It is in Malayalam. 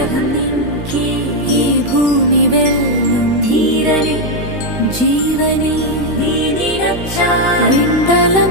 അനുഗ്രഹം നിൻകി ഈ ഭൂമി വെല്ലും ധീരനെ ജീവനെ നീ നിറച്ചാൽ വിണ്ടലം